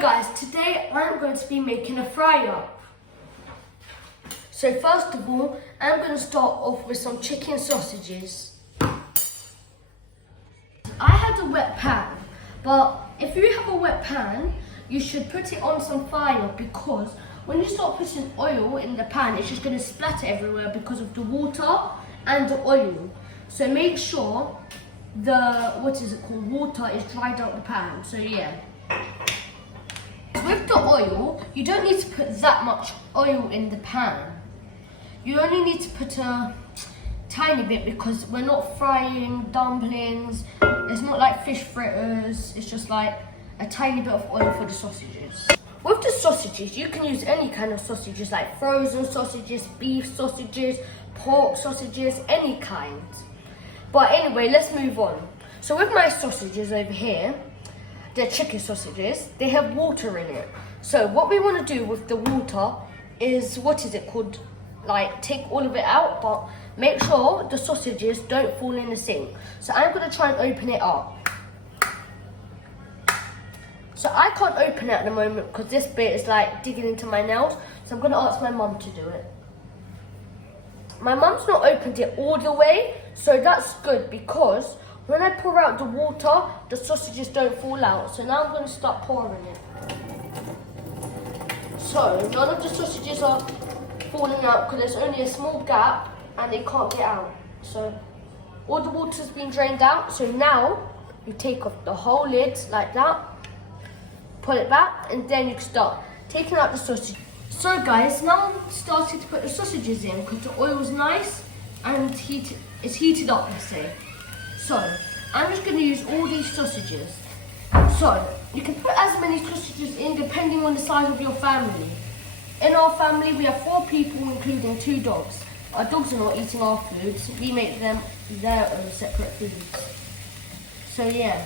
So guys, today I'm going to be making a fry up. So first of all, I'm going to start off with some chicken sausages. I had a wet pan, but if you have a wet pan, you should put it on some fire, because when you start putting oil in the pan, it's just going to splatter everywhere because of the water and the oil. So make sure the, water is dried out the pan. So yeah. With the oil, you don't need to put that much oil in the pan. You only need to put a tiny bit, because we're not frying dumplings. It's not like fish fritters. It's just like a tiny bit of oil for the sausages. With the sausages, you can use any kind of sausages, like frozen sausages, beef sausages, pork sausages, any kind. But anyway, let's move on. So with my sausages over here, they're chicken sausages, they have water in it. So what we want to do with the water is, like take all of it out, but make sure the sausages don't fall in the sink. So I'm going to try and open it up. So I can't open it at the moment because this bit is like digging into my nails. So I'm going to ask my mum to do it. My mum's not opened it all the way, so that's good, because when I pour out the water, the sausages don't fall out. So now I'm going to start pouring it. So none of the sausages are falling out because there's only a small gap and they can't get out. So all the water's been drained out. So now you take off the whole lid like that. Pull it back, and then you can start taking out the sausage. So guys, now I'm starting to put the sausages in because the oil is nice and it's heated up, let's say. So I'm just going to use all these sausages. So you can put as many sausages in depending on the size of your family. In our family, we have 4 people, including 2 dogs. Our dogs are not eating our food, so we make them their own separate foods. So yeah.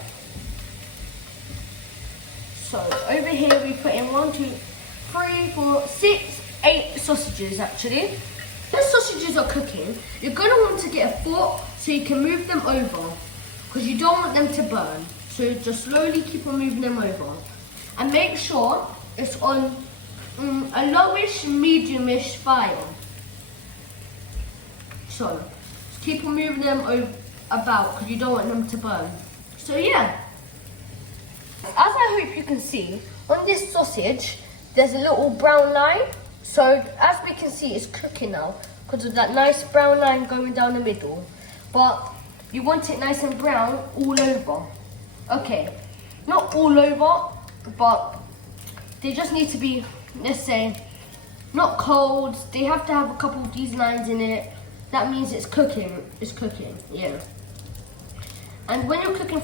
So over here we put in 1, 2, 3, 4, 6, 8 sausages actually. When sausages are cooking, you're going to want to get a fork so you can move them over, because you don't want them to burn. So just slowly keep on moving them over. And make sure it's on a lowish, mediumish fire. So just keep on moving them about, because you don't want them to burn. So yeah. As I hope you can see, on this sausage, there's a little brown line. So as we can see, it's cooking now because of that nice brown line going down the middle. But you want it nice and brown all over. Okay, not all over, but they just need to be, let's say, not cold. They have to have a couple of these lines in it. That means it's cooking. It's cooking, yeah. And when you're cooking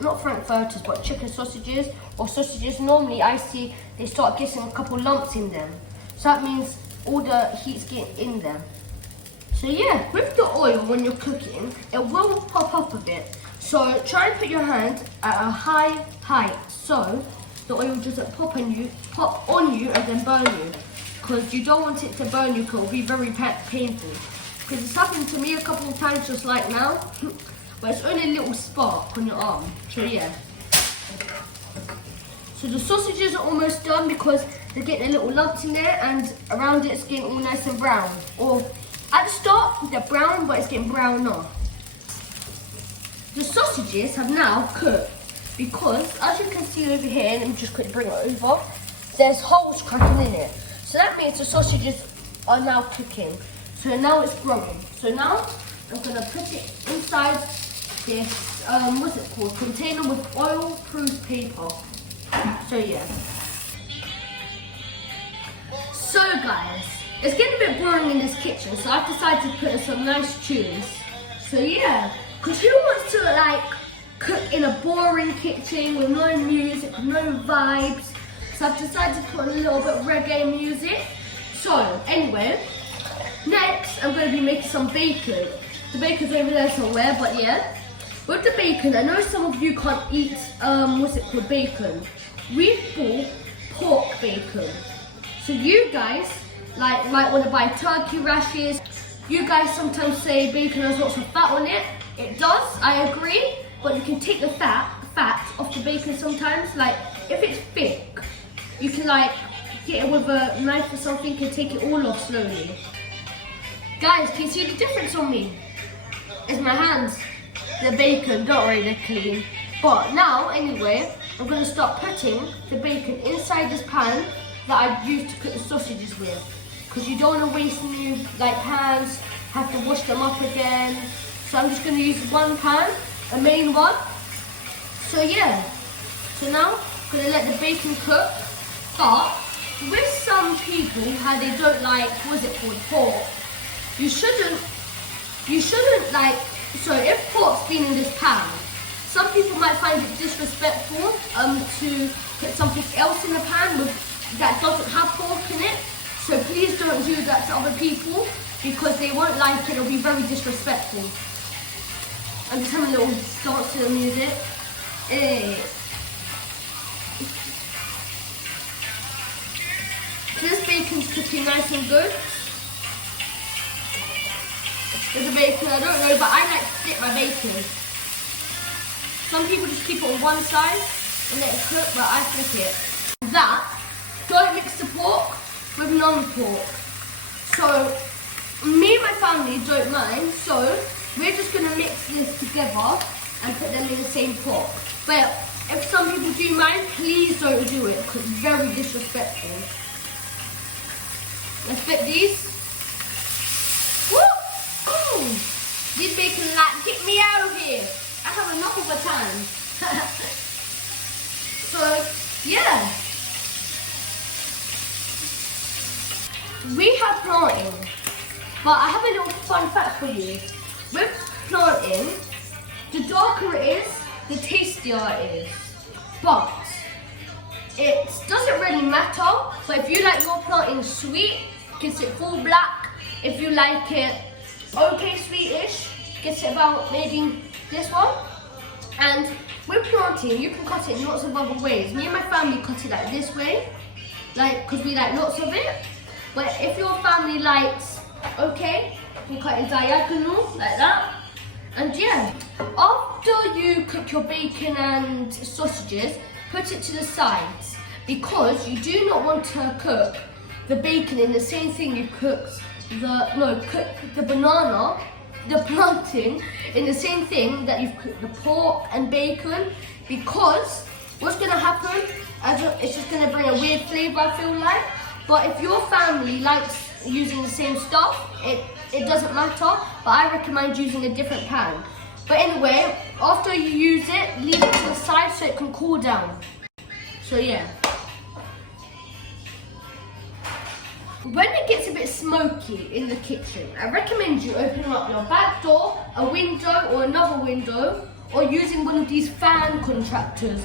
not frankfurters, but chicken sausages or sausages, normally I see they start getting a couple lumps in them. So that means all the heat's getting in them. So yeah, with the oil, when you're cooking, it will pop up a bit. So try and put your hand at a high height so the oil doesn't pop on you and then burn you. Because you don't want it to burn you, because it will be very painful. Because it's happened to me a couple of times just like now. But it's only a little spark on your arm, so yeah. So the sausages are almost done because they're getting a little lumps in there, and around it it's getting all nice and brown. Or at the start they're brown, but it's getting browner. The sausages have now cooked because, as you can see over here, let me just quickly bring it over, there's holes cracking in it. So that means the sausages are now cooking. So now it's growing. So now I'm going to put it inside this, container with oil-proof paper. So yeah. So guys, it's getting a bit boring in this kitchen, so I've decided to put in some nice tunes. So yeah, because who wants to like cook in a boring kitchen with no music, no vibes? So I've decided to put a little bit of reggae music. So anyway, next I'm going to be making some bacon. The bacon's over there somewhere, but yeah. With the bacon, I know some of you can't eat, bacon. We bought pork bacon. So you guys might want to buy turkey rashers. You guys sometimes say bacon has lots of fat on it. It does, I agree, but you can take the fat off the bacon sometimes. Like if it's thick, you can like get it with a knife or something and take it all off slowly. Guys, can you see the difference on me? It's my hands. The bacon, don't worry, they're clean. But now, anyway, I'm going to start putting the bacon inside this pan that I used to cook the sausages with. Because you don't want to waste new like pans, have to wash them up again. So I'm just going to use one pan, a main one. So yeah, so now I'm going to let the bacon cook. But with some people, how they don't like, what's it called, pork, you shouldn't like, so if pork's been in this pan, some people might find it disrespectful to put something else in the pan that doesn't have pork in it. So please don't do that to other people because they won't like it. It'll be very disrespectful. I'm just having a little dance to the music. This bacon's cooking nice and good. With the bacon, I don't know, but I like to split my bacon. Some people just keep it on one side and let it cook, but I flip it. That, don't mix the pork with non-pork. So, me and my family don't mind, so we're just going to mix this together and put them in the same pot. But if some people do mind, please don't do it because it's very disrespectful. Let's flip these. Woo! Ooh! These bacon like, get me out of here. I have enough of a time. So, yeah. We have plantain, but I have a little fun fact for you. With plantain, the darker it is, the tastier it is. But it doesn't really matter. But if you like your plantain sweet, gets it full black. If you like it okay sweetish, gets it about maybe this one. And with plantain, you can cut it in lots of other ways. Me and my family cut it like this way, like because we like lots of it. But if your family likes okay, you cut it diagonal like that. And yeah, after you cook your bacon and sausages, put it to the sides because you do not want to cook the bacon in the same thing you cooked cook the banana, the plantain in the same thing that you've cooked the pork and bacon, because what's going to happen, it's just going to bring a weird flavour, I feel like. But if your family likes using the same stuff, it doesn't matter, but I recommend using a different pan. But anyway, after you use it, leave it to the side so it can cool down. So yeah. When it gets a bit smoky in the kitchen, I recommend you opening up your back door, a window or another window, or using one of these fan contractors.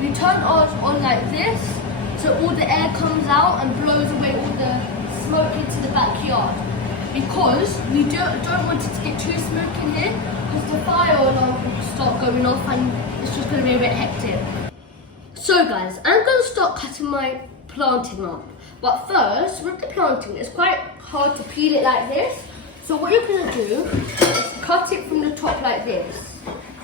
You turn ours on like this, so all the air comes out and blows away all the smoke into the backyard. Because we don't want it to get too smoky in here, because the fire alarm will start going off and it's just going to be a bit hectic. So guys, I'm going to start cutting my plantain up. But first, with the plantain, it's quite hard to peel it like this. So what you're going to do is cut it from the top like this.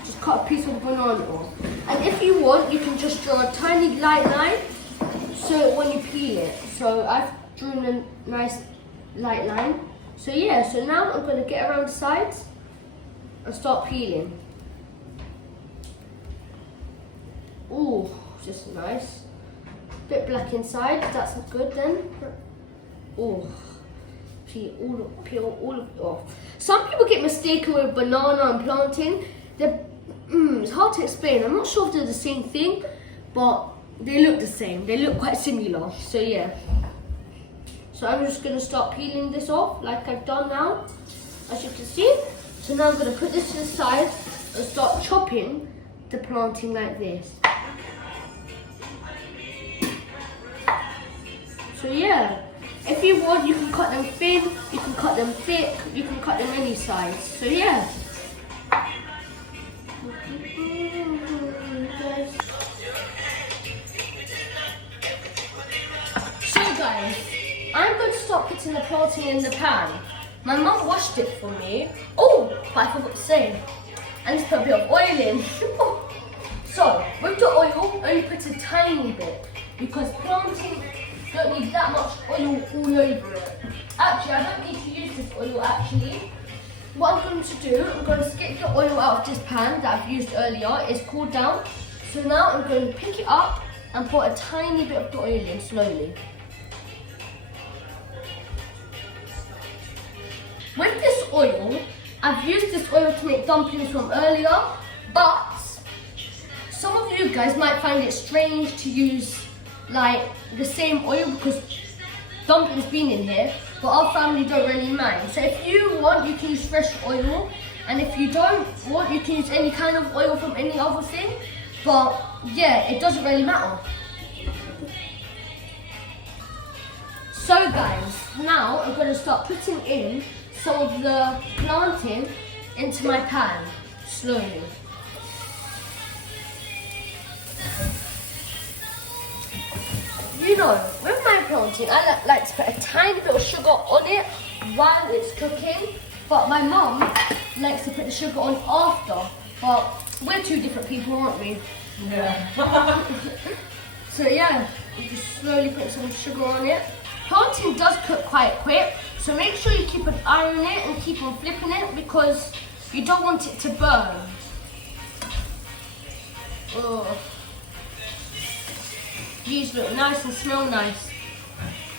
Just cut a piece of banana off. And if you want, you can just draw a tiny light line so when you peel it. So I've drawn a nice light line. So yeah, so now I'm going to get around the sides and start peeling. Ooh, just nice. Bit black inside, that's good then. Oh, peel all of it off. Some people get mistaken with banana and plantain. It's hard to explain. I'm not sure if they're the same thing, but they look the same. They look quite similar. So yeah. So I'm just gonna start peeling this off like I've done now, as you can see. So now I'm gonna put this to the side and start chopping the plantain like this. So yeah, if you want, you can cut them thin, you can cut them thick, you can cut them any size. So yeah. So guys, I'm going to start putting the plantain in the pan. My mum washed it for me. Oh, but I forgot to say, I need to put a bit of oil in. So, with the oil, only put a tiny bit because plantain don't need that much oil all over it. Actually, I don't need to use this oil actually. What I'm going to do, I'm going to get the oil out of this pan that I've used earlier. It's cooled down. So now I'm going to pick it up and put a tiny bit of the oil in slowly. With this oil, I've used this oil to make dumplings from earlier, but some of you guys might find it strange to use like the same oil because dumplings been in here, but our family don't really mind. So if you want, you can use fresh oil, and if you don't want, you can use any kind of oil from any other thing, but yeah, it doesn't really matter. So guys, now I'm going to start putting in some of the plantain into my pan, slowly. You know, with my plantain, I like to put a tiny bit of sugar on it while it's cooking, but my mum likes to put the sugar on after, but we're two different people, aren't we? Yeah. So yeah, you just slowly put some sugar on it. Plantain does cook quite quick, so make sure you keep an eye on it and keep on flipping it because you don't want it to burn. Oh. These look nice and smell nice.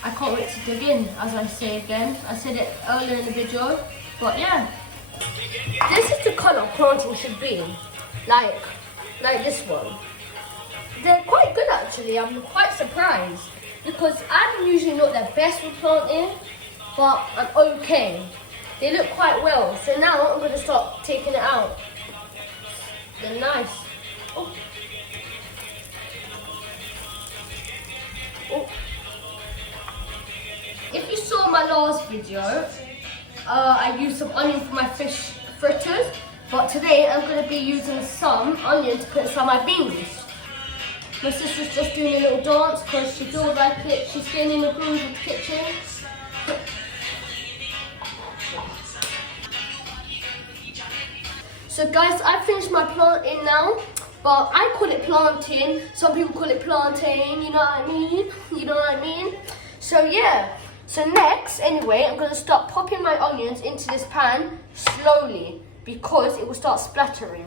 I can't wait to dig in, as I say again. I said it earlier in the video, but yeah. This is the colour plantain should be, like this one. They're quite good actually, I'm quite surprised. Because I'm usually not the best with plantain, but I'm okay. They look quite well. So now I'm going to start taking it out. They're nice. Oh. Oh. If you saw my last video, I used some onion for my fish fritters. But today I'm going to be using some onion to put some of my beans. My sister's just doing a little dance because she feels like it. She's getting in the groove of the kitchen. So guys, I've finished my plantain now, but I call it plantain. Some people call it plantain, you know what I mean? You know what I mean? So yeah. So next, anyway, I'm going to start popping my onions into this pan slowly because it will start splattering.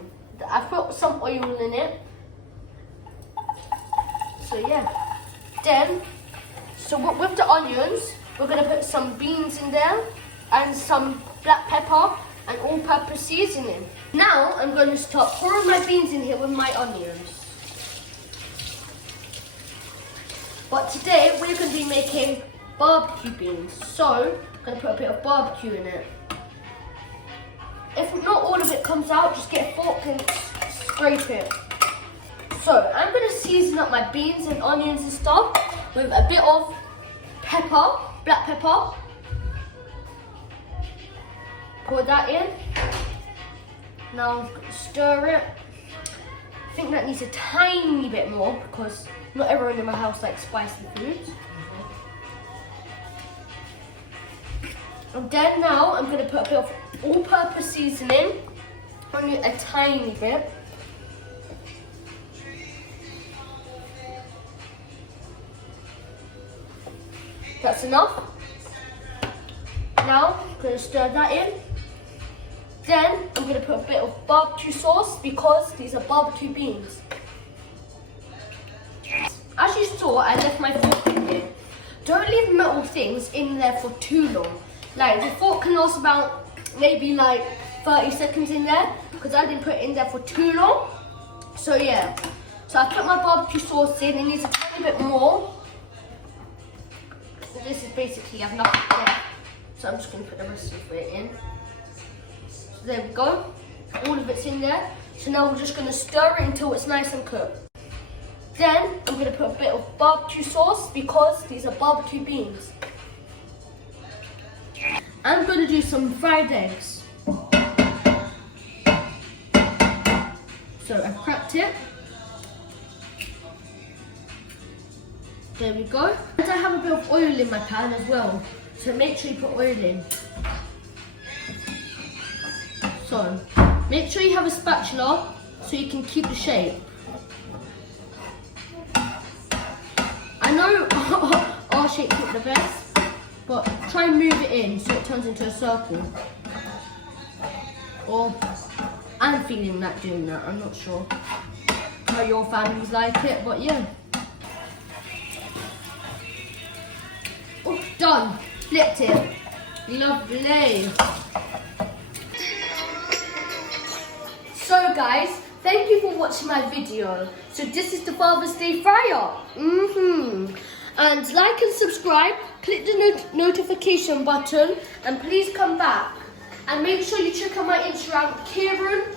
I've put some oil in it. So yeah, then, with the onions, we're going to put some beans in there and some black pepper and all-purpose seasoning. Now I'm going to start pouring my beans in here with my onions. But today we're going to be making barbecue beans, so I'm going to put a bit of barbecue in it. If not all of it comes out, just get a fork and scrape it. So I'm going to season up my beans and onions and stuff with a bit of pepper, black pepper. Pour that in. Now I'm going to stir it. I think that needs a tiny bit more because not everyone in my house likes spicy foods. And then now I'm going to put a bit of all-purpose seasoning, only a tiny bit. That's enough. Now I'm going to stir that in. Then I'm going to put a bit of barbecue sauce because these are barbecue beans. As you saw, I left my fork in here. Don't leave metal things in there for too long. Like the fork can last about maybe like 30 seconds in there because I didn't put it in there for too long. So yeah. So I put my barbecue sauce in. It needs a tiny bit more. This is basically, I have nothing there. So I'm just going to put the rest of it in. So there we go. All of it's in there. So now we're just going to stir it until it's nice and cooked. Then I'm going to put a bit of barbecue sauce because these are barbecue beans. I'm going to do some fried eggs. So I've cracked it. There we go. And I have a bit of oil in my pan as well. So make sure you put oil in. So make sure you have a spatula so you can keep the shape. shape it the best, but try and move it in so it turns into a circle. Or I'm feeling like doing that, I'm not sure how your families like it, but yeah. Oh, done. Flipped it. Lovely. So guys, thank you for watching my video. So this is the Father's Day fry-up. And like and subscribe, click the notification button, and please come back. And make sure you check out my Instagram, Kieran_Cooks.